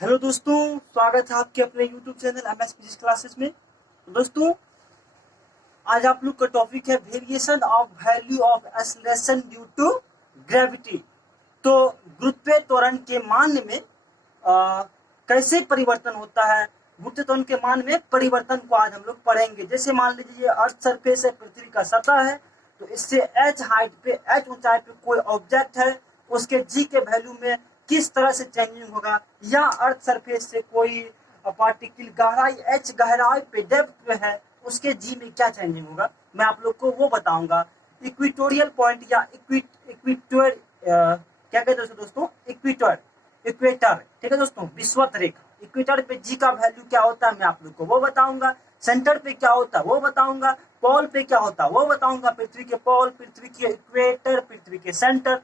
Hello दोस्तों, स्वागत है आपके अपने YouTube channel MS physics classes में। दोस्तों, आज आप लोग का टॉपिक है variation of value of acceleration due to gravity. तो गुरुत्वीय त्वरण के मान में कैसे परिवर्तन होता है, गुरुत्वीय त्वरण के मान में परिवर्तन को आज हम लोग पढ़ेंगे। जैसे मान लीजिए अर्थ सरफेस है, पृथ्वी का सतह है, तो इससे h हाइट पे, h ऊंचाई पे कोई ऑब्जेक्ट है, उसके g के वैल्यू में किस तरह से चेंजिंग होगा, या अर्थ सरफेस से कोई पार्टिकल गहराई h गहराई पे डेप्थ पे है, उसके g में क्या चेंजिंग होगा, मैं आप लोग को वो बताऊंगा। इक्वेटोरियल पॉइंट या इक्वेटर क्या कहते हैं दोस्तों, इक्वेटर, ठीक है दोस्तों, विषुवत रेखा। इक्वेटर पे जी का वैल्यू क्या होता है मैं आप लोग को वो बताऊंगा। सेंटर पे क्या होता है वो बताऊंगा। पोल पे क्या होता है वो बताऊंगा। पृथ्वी के पोल, पृथ्वी के इक्वेटर, पृथ्वी के सेंटर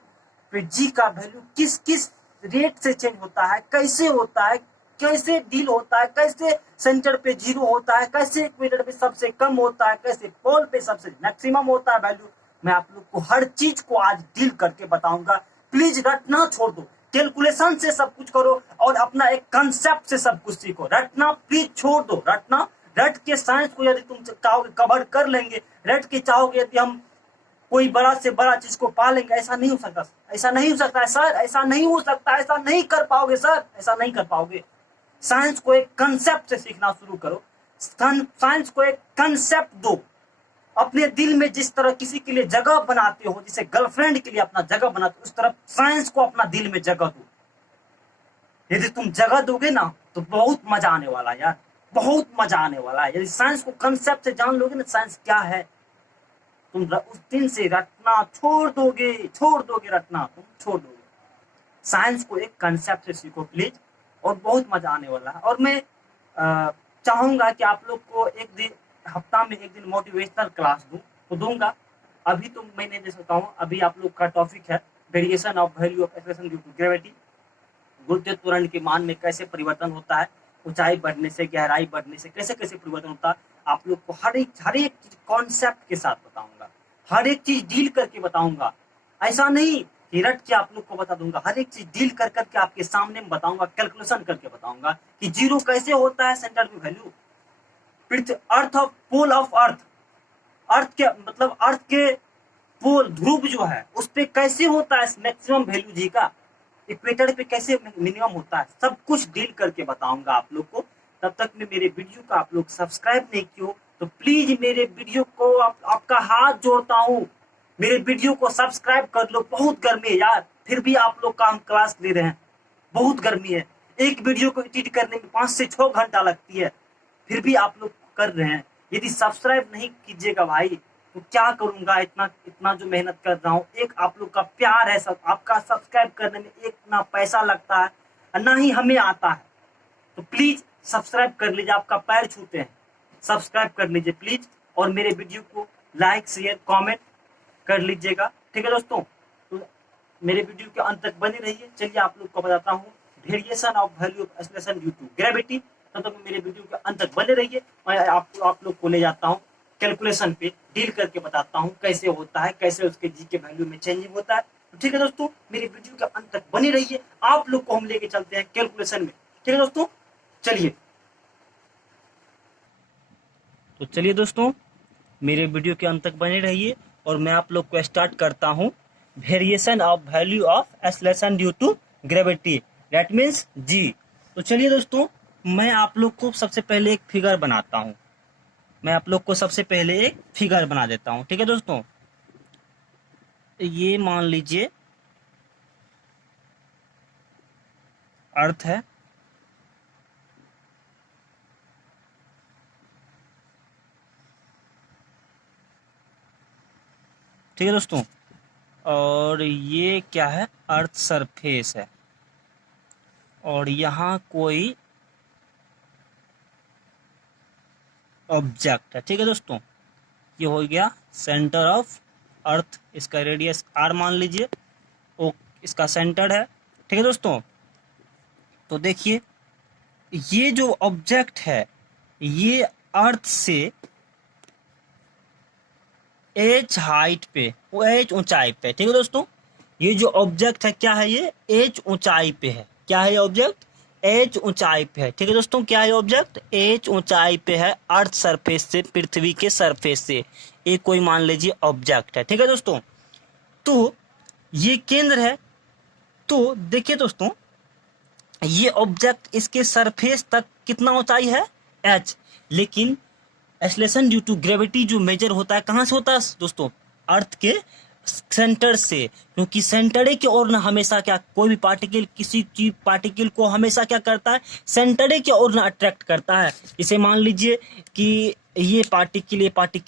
पे जी का वैल्यू किस किस रेट से चेंज होता है, कैसे होता है, कैसे डील होता है, कैसे सेंटर पे जीरो होता है, कैसे इक्वेटर पे सबसे कम होता है, कैसे पोल पे सबसे मैक्सिमम होता है वैल्यू। मैं आप लोग को हर चीज को आज डील करके बताऊंगा। प्लीज रटना छोड़ दो, कैलकुलेशन से सब कुछ करो और अपना एक कंसेप्ट से सब कुछ सीखो। रटना प्लीज छोड़ दो, रटना रट के साइंस को यदि तुम चाहोगे कवर कर लेंगे, रट के चाहोगे यदि हम कोई बड़ा से बड़ा चीज को पा लेंगे, ऐसा नहीं हो सकता, ऐसा नहीं हो सकता है सर, ऐसा नहीं हो सकता, ऐसा नहीं कर पाओगे सर, ऐसा नहीं कर पाओगे। साइंस को एक कंसेप्ट से सीखना शुरू करो, साइंस को एक कंसेप्ट दो। अपने दिल में जिस तरह किसी के लिए जगह बनाते हो, जिसे गर्लफ्रेंड के लिए अपना जगह बनाते हो, उस तरह साइंस को अपना दिल में जगह दो। यदि तुम जगह दोगे ना तो बहुत मजा आने वाला है यार, बहुत मजा आने वाला है। यदि साइंस को कंसेप्ट से जान लोगे ना, साइंस क्या है, तुम उस दिन से रटना छोड़ दोगे, रटना तुम छोड़ दोगे। साइंस को एक कंसेप्ट से सीखो प्लीज, और बहुत मजा आने वाला है। और मैं चाहूंगा कि आप लोग को एक दिन, हफ्ता में एक दिन मोटिवेशनल क्लास दूं, तो दूंगा। अभी तो मैं नहीं दे सकता हूँ। अभी आप लोग का टॉपिक है variation of value of acceleration due to gravity. गुरुत्वीय त्वरण के मान में कैसे परिवर्तन होता है, ऊंचाई बढ़ने से, गहराई बढ़ने से कैसे कैसे परिवर्तन होता है, आप लोग को हर एक चीज कॉन्सेप्ट के साथ बताऊंगा, हर एक चीज डील करके बताऊंगा। ऐसा नहीं कि रट के आप लोग को बता दूंगा, हर एक चीज डील कर करके आपके सामने बताऊंगा, कैलकुलेशन करके बताऊंगा कि जीरो कैसे होता है, सेंटर की value, earth of pole of earth, earth के मतलब अर्थ के पोल ध्रुव जो है उस पे कैसे होता है मैक्सिमम वैल्यू जी का, इक्वेटर पे कैसे मिनिमम होता है, सब कुछ डील करके बताऊंगा आप लोग को। तब तक में मेरे वीडियो को आप लोग सब्सक्राइब नहीं किए तो प्लीज मेरे वीडियो को आपका हाथ जोड़ता हूँ, मेरे वीडियो को सब्सक्राइब कर लो। बहुत गर्मी है यार, फिर भी आप लोग काम क्लास ले रहे हैं, बहुत गर्मी है। एक वीडियो को एडिट करने में 5 से 6 घंटा लगती है, फिर भी आप लोग कर रहे हैं। यदि सब्सक्राइब नहीं कीजिएगा भाई तो क्या करूंगा, इतना इतना जो मेहनत कर रहा हूँ, एक आप लोग का प्यार है, सब आपका सब्सक्राइब करने में एक ना पैसा लगता है और ना ही हमें आता है। तो प्लीज सब्सक्राइब कर लीजिए, आपका पैर छूते हैं, सब्सक्राइब कर लीजिए प्लीज, और मेरे वीडियो को लाइक शेयर कमेंट कर लीजिएगा, ठीक है दोस्तों। तो मेरे वीडियो के अंत तक बने रहिए। चलिए आप लोग को बताता हूँ variation of value of acceleration due to gravity. तब तक मेरे वीडियो के अंत तक बने रहिए। मैं आप लोग को ले जाता हूँ कैलकुलेशन पे, डील करके बताता हूँ कैसे होता है, कैसे उसके जी के वैल्यू में चेंजिंग होता है। तो ठीक है दोस्तों, मेरे वीडियो के अंत तक बने रहिए। आप लोग को हम लेके चलते हैं कैलकुलेशन में, ठीक है दोस्तों। चलिए तो चलिए दोस्तों, मेरे वीडियो के अंत तक बने रहिए और मैं आप लोग को स्टार्ट करता हूँ variation of value of acceleration due to gravity, that means G. तो चलिए दोस्तों, मैं आप लोग को सबसे पहले एक फिगर बनाता हूँ, मैं आप लोग को सबसे पहले एक फिगर बना देता हूँ, ठीक है दोस्तों। ये मान लीजिए अर्थ है, ठीक है दोस्तों, और ये क्या है, अर्थ सरफेस है, और यहाँ कोई ऑब्जेक्ट है, ठीक है दोस्तों। ये हो गया सेंटर ऑफ अर्थ, इसका रेडियस r मान लीजिए, ओ इसका सेंटर है, ठीक है दोस्तों। तो देखिए ये जो ऑब्जेक्ट है ये अर्थ से h हाइट पे, वो h ऊंचाई पे, ठीक है दोस्तों। ये जो ऑब्जेक्ट है क्या है, ये h ऊंचाई पे है। क्या है ये ऑब्जेक्ट, h ऊंचाई पे है। ठीक है दोस्तों, क्या है ऑब्जेक्ट? h ऊंचाई पे है अर्थ सरफेस से, पृथ्वी के सरफेस से। ये कोई मान लीजिए ऑब्जेक्ट है। ठीक है दोस्तों, तो ये केंद्र है। तो देखिए दोस्तों, ये ऑब्जेक्ट इसके सरफेस तक कितना ऊंचाई है? h। लेकिन एक्सेलरेशन ड्यू टू ग्रेविटी जो मेजर होता है कहाँ से होता है दोस्तों? अर्थ के सेंटर से, क्योंकि सेंटर की ओर ना हमेशा क्या, कोई भी पार्टिकल, किसी चीज पार्टिकल को हमेशा क्या करता है? सेंटर की ओर ना अट्रैक्ट करता है। इसे मान लीजिए कि ये पार्टिकल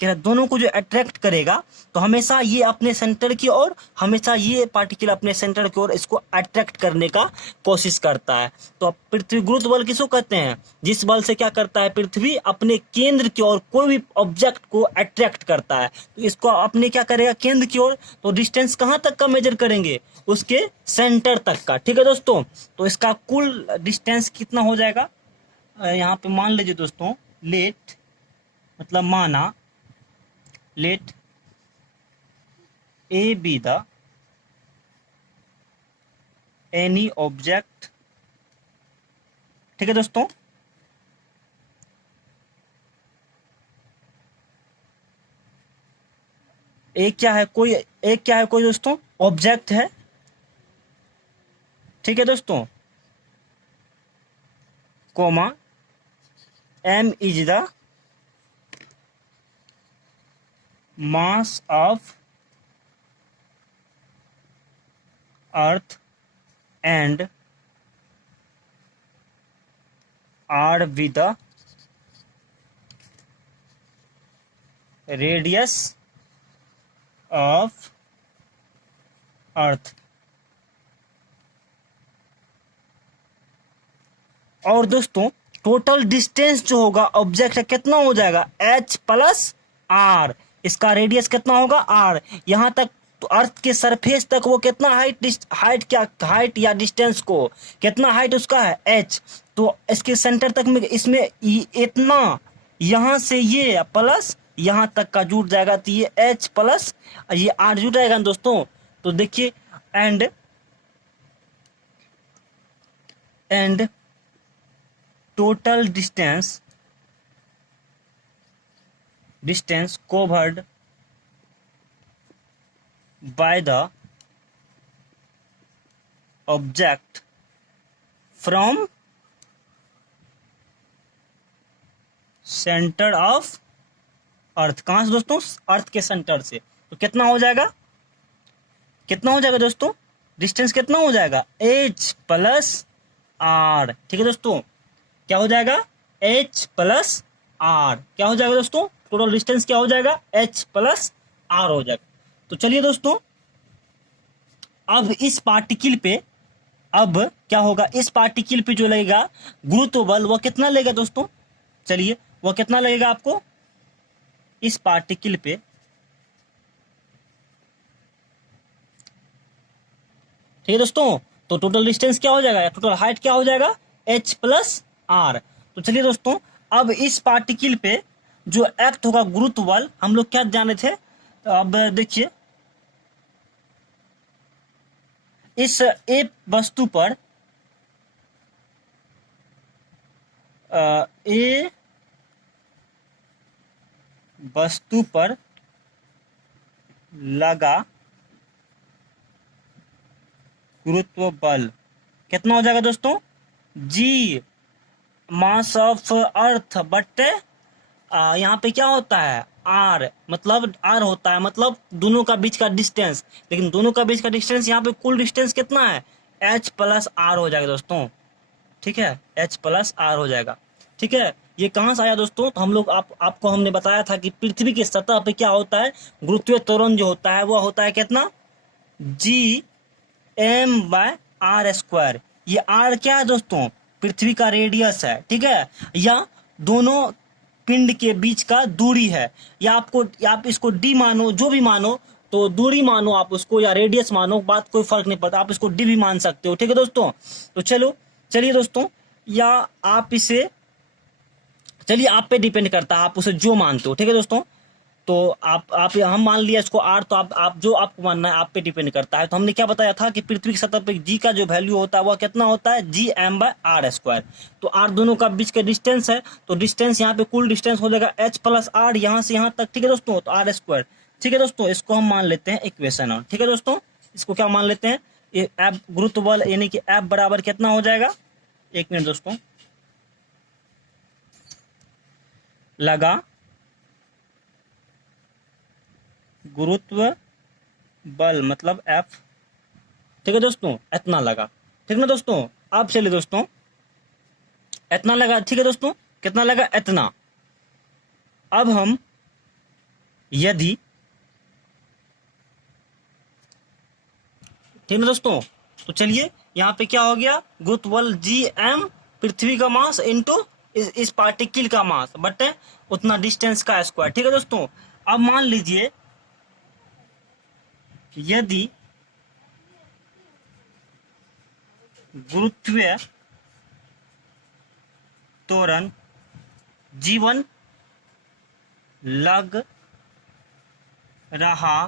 है, दोनों को जो अट्रैक्ट करेगा तो हमेशा ये अपने सेंटर की ओर, हमेशा ये पार्टिकल अपने सेंटर की ओर इसको अट्रैक्ट करने का कोशिश करता है। तो अब पृथ्वी गुरुत्व बल किसको कहते हैं? जिस बल से क्या करता है पृथ्वी अपने केंद्र की ओर कोई भी ऑब्जेक्ट को अट्रैक्ट करता है। तो इसको अपने क्या करेगा? केंद्र की ओर। तो डिस्टेंस कहाँ तक का मेजर करेंगे? उसके सेंटर तक का। ठीक है दोस्तों, तो इसका कुल डिस्टेंस कितना हो जाएगा? यहाँ पे मान लीजिए दोस्तों, लेट मतलब माना, let A be the any object. ठीक है दोस्तों, एक क्या है? कोई दोस्तों ऑब्जेक्ट है। ठीक है दोस्तों, comma m is the mass of earth and r with the radius of earth। और दोस्तों टोटल डिस्टेंस जो होगा ऑब्जेक्ट का कितना हो जाएगा? h plus r। इसका रेडियस कितना होगा? r। यहां तक तो अर्थ के सरफेस तक वो कितना हाइट या डिस्टेंस को कितना हाइट उसका है? h। तो इसके सेंटर तक में इसमें इतना, यहां से ये प्लस यहां तक का जुड़ जाएगा, तो ये h प्लस ये r जुड़ जाएगा दोस्तों। तो देखिए, and total distance covered by the object from centre of अर्थ। कहां से दोस्तों? अर्थ के सेंटर से। तो कितना हो जाएगा? दोस्तों डिस्टेंस कितना हो जाएगा? h plus r। ठीक है दोस्तों, क्या हो जाएगा? h plus r। क्या हो जाएगा दोस्तों? टोटल डिस्टेंस क्या हो जाएगा? h प्लस r हो जाएगा। तो चलिए दोस्तों, अब इस पार्टिकल पे अब क्या होगा? इस पार्टिकल पे जो लगेगा गुरुत्व बल, वो कितना लगेगा दोस्तों? चलिए, वो कितना लगेगा आपको इस पार्टिकल पे? ठीक है दोस्तों, तो टोटल डिस्टेंस क्या हो जाएगा? टोटल हाइट क्या हो जाएगा? h plus r। तो चलिए दोस्तों, अब इस पार्टिकल पे जो एक्ट होगा गुरुत्व बल, हम लोग क्या जाने थे? तो अब देखिए, इस ए वस्तु पर ए वस्तु पर लगा गुरुत्व बल कितना हो जाएगा दोस्तों? जी मास ऑफ अर्थ बट्टे यहाँ पे क्या होता है? आर। मतलब आर होता है, मतलब दोनों का बीच का डिस्टेंस। लेकिन दोनों का बीच का डिस्टेंस यहाँ पे कुल डिस्टेंस कितना है? h प्लस आर हो जाएगा दोस्तों। ठीक है, h प्लस आर हो जाएगा। ठीक है, ये कहाँ से आया दोस्तों? तो हम लोग आपको हमने बताया था कि पृथ्वी की सतह पे क्या होता है? गुरुत्वीय त्वरण जो होता है वो होता है कितना? जी m बाय आर स्क्वायर। ये r क्या है दोस्तों? पृथ्वी का रेडियस है। ठीक है, या दोनों पिंड के बीच का दूरी है, या आप इसको डी मानो, जो भी मानो, तो दूरी मानो आप उसको, या रेडियस मानो, बात कोई फर्क नहीं पड़ता, आप इसको डी भी मान सकते हो। ठीक है दोस्तों, तो चलिए दोस्तों, या आप इसे, चलिए आप पे डिपेंड करता है, आप उसे जो मानते हो। ठीक है दोस्तों, तो आप हम मान लिया इसको r, तो आप जो आपको मानना है आप पे डिपेंड करता है। तो हमने क्या बताया था कि पृथ्वी की सतह पे g का जो वैल्यू होता है वह कितना होता है, Gm/r²। तो r दोनों का बीच का डिस्टेंस है, तो डिस्टेंस यहाँ पे कुल डिस्टेंस हो जाएगा h + r, यहाँ से यहाँ तक, ठीक है दोस्तों, तो r²। ठीक है दोस्तों, इसको हम मान लेते हैं इक्वेशन 1। ठीक है दोस्तों, इसको क्या मान लेते हैं, ये F गुरुत्व बल यानी कि F बराबर कितना हो जाएगा, एक मिनट दोस्तों, लगा गुरुत्व बल मतलब F। ठीक है दोस्तों, इतना लगा, ठीक ना दोस्तों। अब चलिए दोस्तों, इतना लगा, ठीक है दोस्तों, कितना लगा, इतना। अब हम यदि, ठीक है दोस्तों, तो चलिए यहाँ पे क्या हो गया, गुरुत्व बल Gm पृथ्वी का मास इनटू इस पार्टिकल का मास बटे उतना डिस्टेंस का स्क्वायर। ठीक है दोस्तों, अब मान लीजिए यदि गुरुत्वीय त्वरण G1 लग रहा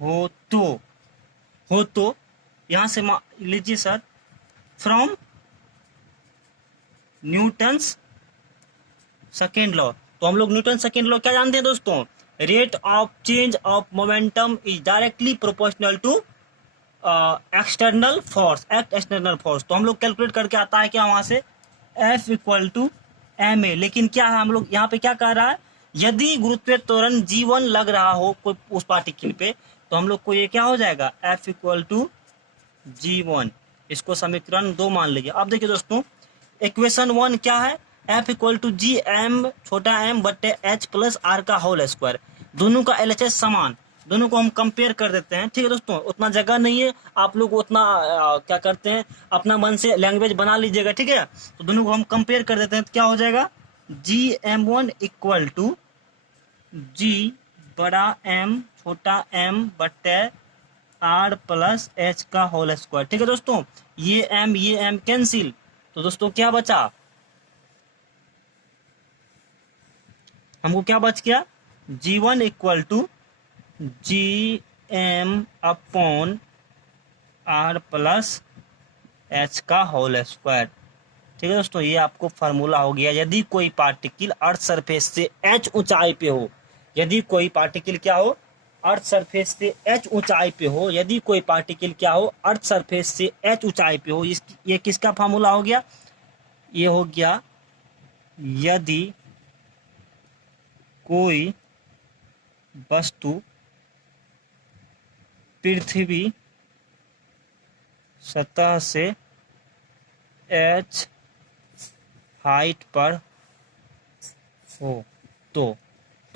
हो तो यहां से लीजिए sir, from Newton's second law. तो हम लोग न्यूटन सेकेंड लॉ क्या जानते हैं दोस्तों, rate of change of momentum is directly proportional to external force, external force. तो हम लोग कैलकुलेट करके आता है क्या वहां से, F = ma। लेकिन क्या है, हम लोग यहाँ पे क्या कह रहा है, यदि गुरुत्वीय त्वरण G1 लग रहा हो कोई उस पार्टिकल पे, तो हम लोग को ये क्या हो जाएगा, F = G1। इसको समीकरण 2 मान लीजिए। अब देखिए दोस्तों, इक्वेशन 1 क्या है, F = Gm छोटा m बटे h + r का होल स्क्वायर। दोनों का LHS समान, दोनों को हम कंपेयर कर देते हैं। ठीक है दोस्तों, उतना जगह नहीं है, आप लोग उतना क्या करते हैं, अपना मन से लैंग्वेज बना लीजिएगा। ठीक है, तो दोनों को हम कंपेयर कर देते हैं, तो क्या हो जाएगा, Gm1 = G बड़ा M छोटा m बटे r + h का होल स्क्वायर। ठीक है दोस्तों, ये m कैंसिल, तो दोस्तों क्या बचा, हमको क्या बच गया, G1 = Gm/r + h का होल स्क्वायर। ठीक है दोस्तों, ये आपको फार्मूला हो गया। यदि कोई पार्टिकल अर्थ सरफेस से h ऊंचाई पे हो, यदि कोई पार्टिकल क्या हो, अर्थ सरफेस से h ऊंचाई पे हो, यदि कोई पार्टिकल क्या हो, अर्थ सरफेस से h ऊंचाई पे हो, ये किसका फार्मूला हो गया, ये हो गया, यदि कोई वस्तु पृथ्वी सतह से h हाइट पर हो तो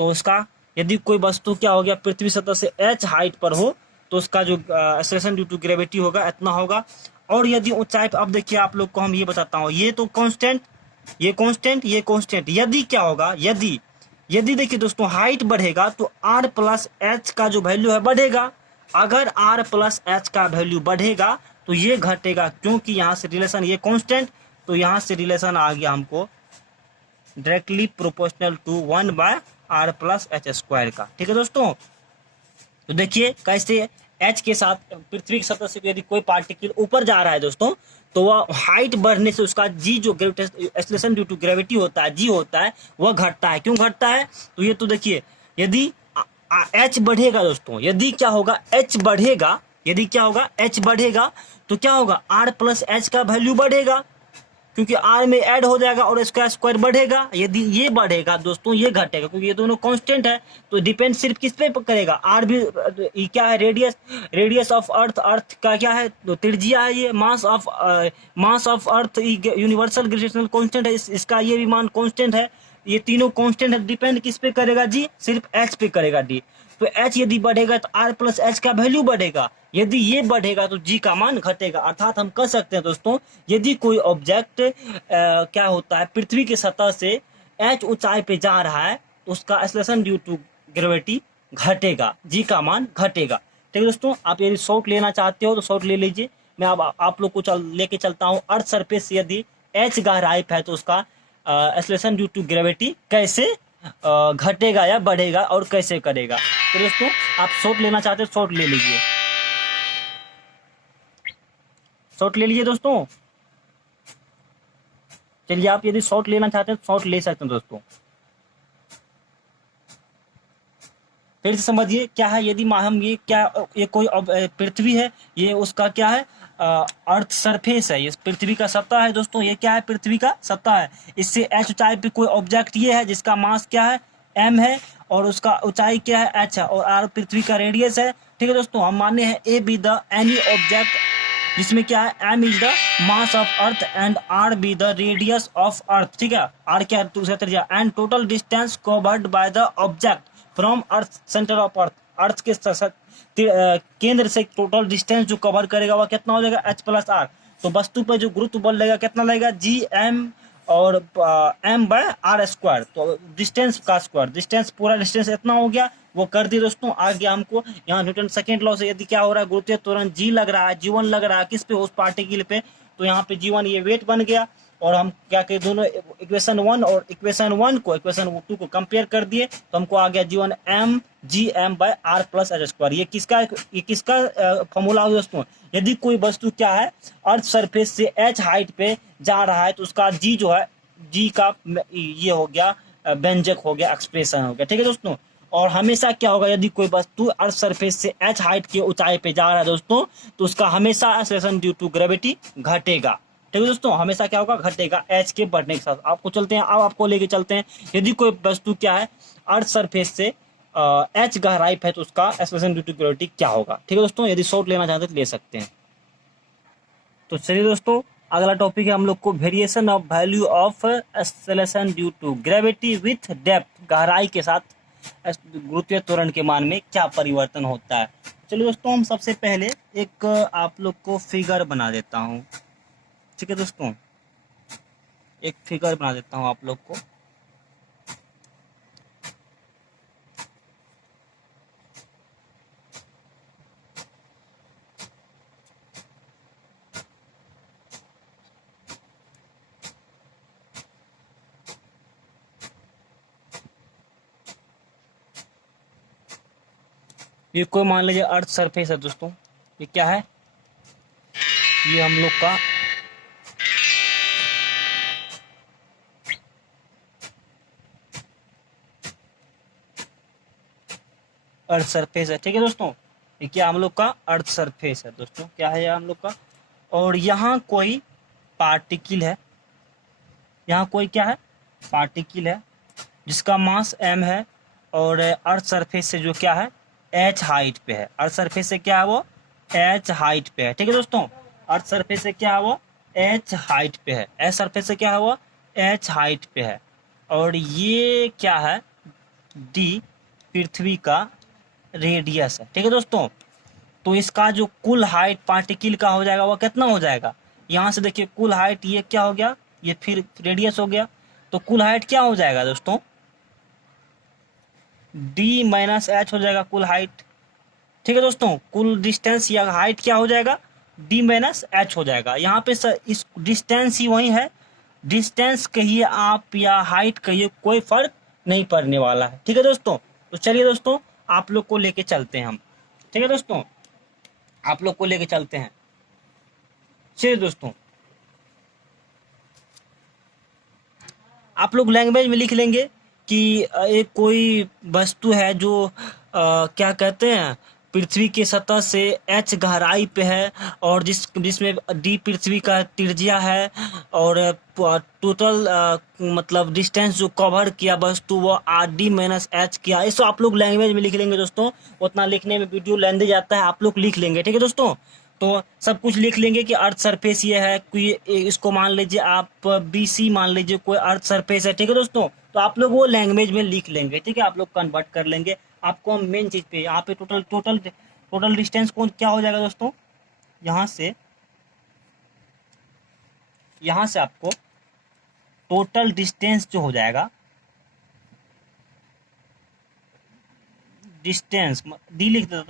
उसका, यदि कोई वस्तु क्या हो गया, पृथ्वी सतह से h हाइट पर हो, तो उसका जो एक्सेलरेशन ड्यू टू ग्रेविटी होगा इतना होगा। और यदि ऊंचाई पर, अब देखिए आप लोग को हम ये बताता हूँ, ये तो कांस्टेंट, ये कांस्टेंट, ये कांस्टेंट। यदि क्या होगा, यदि देखिए दोस्तों हाइट बढ़ेगा तो r + h का जो वैल्यू है बढ़ेगा। अगर r + h का वैल्यू बढ़ेगा तो ये घटेगा, क्योंकि यहाँ से रिलेशन, ये कांस्टेंट, तो यहाँ से रिलेशन आ गया हमको directly proportional to 1/r + h² का। ठीक है दोस्तों, तो देखिए कैसे h के साथ पृथ्वी की सतह से यदि कोई पार्टिकल ऊपर जा रहा है दोस्तों, तो वह हाइट बढ़ने से उसका g जो एक्सेलरेशन ड्यू टू ग्रेविटी होता है, g होता है, वह घटता है। क्यों घटता है, तो ये तो देखिए, यदि h बढ़ेगा दोस्तों, यदि क्या होगा, h बढ़ेगा, यदि क्या होगा, h बढ़ेगा, तो क्या होगा, r + h का वैल्यू बढ़ेगा, क्योंकि r में ऐड हो जाएगा और इसका स्क्वायर बढ़ेगा। यदि ये बढ़ेगा दोस्तों, ये घटेगा, क्योंकि ये दोनों कांस्टेंट है। तो डिपेंड सिर्फ किस पे करेगा, r भी क्या है, रेडियस ऑफ अर्थ का क्या है, तो त्रिज्या है, ये मास of earth universal gravitational constant है, इसका ये भी मान कांस्टेंट है। ये तीनों कांस्टेंट है, डिपेंड किस पे करेगा, जी सिर्फ h पे करेगा, d। तो h यदि बढ़ेगा तो r + h का वैल्यू बढ़ेगा, यदि ये बढ़ेगा तो g का मान घटेगा। अर्थात हम कह सकते हैं दोस्तों, यदि कोई ऑब्जेक्ट क्या होता है, पृथ्वी की सतह से h ऊंचाई पे जा रहा है, तो उसका एक्सेलरेशन ड्यू टू ग्रेविटी घटेगा, g का मान घटेगा। ठीक है दोस्तों, आप यदि शॉर्ट लेना चाहते हो तो शॉर्ट ले लीजिए। मैं अब आप लोग को लेके चलता हूँ, अर्थ सरफेस से यदि h गहराई पे है तो उसका एक्सेलरेशन ड्यू टू ग्रेविटी कैसे घटेगा या बढ़ेगा और कैसे करेगा। तो दोस्तों आप शॉर्ट लेना चाहते हैं शॉर्ट ले लीजिए, शॉर्ट ले लीजिए दोस्तों। चलिए आप यदि शॉर्ट लेना चाहते हैं शॉर्ट ले सकते हैं दोस्तों। फिर से समझिए क्या है, यदि हम ये क्या ये कोई पृथ्वी है, ये उसका क्या है अर्थ सरफेस है, ये पृथ्वी का सतह है दोस्तों। ये क्या है, पृथ्वी का सतह है। इससे एच ऊंचाई पे कोई ऑब्जेक्ट ये है जिसका मास क्या है एम है और उसका ऊंचाई क्या है एच है और आर पृथ्वी का रेडियस है। ठीक है दोस्तों, हम माने हैं a be the any object जिसमें क्या है M is the mass of earth and R be the radius of earth. ठीक है, आर क्या है दूसरा त्रिज्या and total distance covered by the object from earth centre of earth. Earth के केंद्र से टोटल डिस्टेंस जो कवर करेगा वह कितना हो जाएगा एच प्लस आर। तो वस्तु पर जो गुरुत्व बल लगेगा कितना लगेगा जी एम और एम बाय आर स्क्वायर। तो डिस्टेंस का स्क्वायर, डिस्टेंस पूरा डिस्टेंस इतना हो गया वो कर दिए दोस्तों। आ गया हमको यहाँ न्यूटन सेकेंड लॉ से यदि क्या हो रहा है गुरुत्वीय त्वरण जी लग रहा है, जीवन लग रहा है किस पे उस पार्टिकल पे, तो यहाँ पे जीवन ये वेट बन गया। और हम क्या करें दोनों इक्वेशन 1 और इक्वेशन 1 को इक्वेशन 2 को कंपेयर कर दिए तो हमको आ गया जीवन M G M by R plus H square. ये किसका फॉर्मूला हो दोस्तों, यदि कोई वस्तु क्या है अर्थ सरफेस से एच हाइट पे जा रहा है तो उसका जी जो है जी का ये हो गया व्यंजक हो गया, एक्सप्रेशन हो गया। ठीक है दोस्तों, और हमेशा क्या होगा यदि कोई वस्तु अर्थ सरफेस से एच हाइट की ऊंचाई पे जा रहा है दोस्तों तो उसका हमेशा एक्सेलरेशन ड्यू टू ग्रेविटी घटेगा। ठीक है दोस्तों, हमेशा क्या होगा घटेगा एच के बढ़ने के साथ। आपको चलते हैं, अब आपको लेके चलते हैं यदि कोई वस्तु क्या है अर्थ सरफेस से एच गहराई पे है तो उसका एक्सेलरेशन ड्यू टू ग्रेविटी क्या होगा। ठीक है दोस्तों, यदि शॉर्ट लेना चाहते हैं तो ले सकते हैं। तो चलिए दोस्तों अगला टॉपिक है हम लोग को variation of value of acceleration due to gravity with depth. गहराई के साथ गुरुत्वीय त्वरण के मान में क्या परिवर्तन होता है। चलिए दोस्तों हम सबसे पहले एक आप लोग को फिगर बना देता हूँ। ठीक है दोस्तों, एक फिगर बना देता हूँ आप लोग को। ये कोई मान लीजिए अर्थ सरफेस है दोस्तों, ये क्या है, ये हम लोग का अर्थ सरफेस है। ठीक है दोस्तों, ये क्या हम लोग का अर्थ सरफेस है दोस्तों, क्या है हम लोग का। और यहाँ कोई पार्टिकल है, यहाँ कोई क्या है पार्टिकल है जिसका मास m है और अर्थ सरफेस से जो क्या है h हाइट पे है। अर्थ सरफेस से क्या है वो h हाइट पे है। ठीक है दोस्तों, अर्थ सरफेस से क्या है वो h हाइट पे है, h सरफेस से क्या है वो h हाइट पे है। और ये क्या है d पृथ्वी का रेडियस है। ठीक है दोस्तों, तो इसका जो कुल हाइट पार्टिकल का हो जाएगा वो कितना हो जाएगा, यहाँ से देखिए कुल हाइट ये क्या हो गया, ये फिर रेडियस हो गया, तो कुल हाइट क्या हो जाएगा दोस्तों डी माइनस एच हो जाएगा कुल हाइट। ठीक है दोस्तों, कुल डिस्टेंस या हाइट क्या हो जाएगा डी माइनस एच हो जाएगा। यहाँ पे सर इस डिस्टेंस ही वही है, डिस्टेंस कहिए आप या हाइट कहिए कोई फर्क नहीं पड़ने वाला है। ठीक है दोस्तों, तो चलिए दोस्तों आप लोग को लेके चलते हैं हम। ठीक है दोस्तों, आप लोग को लेके चलते हैं। चलिए दोस्तों आप लोग लैंग्वेज में लिख लेंगे कि एक कोई वस्तु है जो क्या कहते हैं पृथ्वी के सतह से h गहराई पे है और जिसमें d पृथ्वी का त्रिज्या है और टोटल मतलब डिस्टेंस जो कवर किया वस्तु वो आर डी माइनस एच किया। इसको आप लोग लैंग्वेज में लिख लेंगे दोस्तों, उतना लिखने में वीडियो लेंदी जाता है, आप लोग लिख लेंगे। ठीक है दोस्तों, तो सब कुछ लिख लेंगे कि अर्थ सरफेस ये है, कोई इसको मान लीजिए आप BC मान लीजिए कोई अर्थ सरफेस है। ठीक है दोस्तों, तो आप लोग वो लैंग्वेज में लिख लेंगे। ठीक है, आप लोग कन्वर्ट कर लेंगे। आपको हम मेन चीज पे यहाँ पे टोटल डिस्टेंस कौन क्या हो जाएगा दोस्तों, यहाँ से आपको टोटल डिस्टेंस जो हो जाएगा, डिस्टेंस डी लिख देता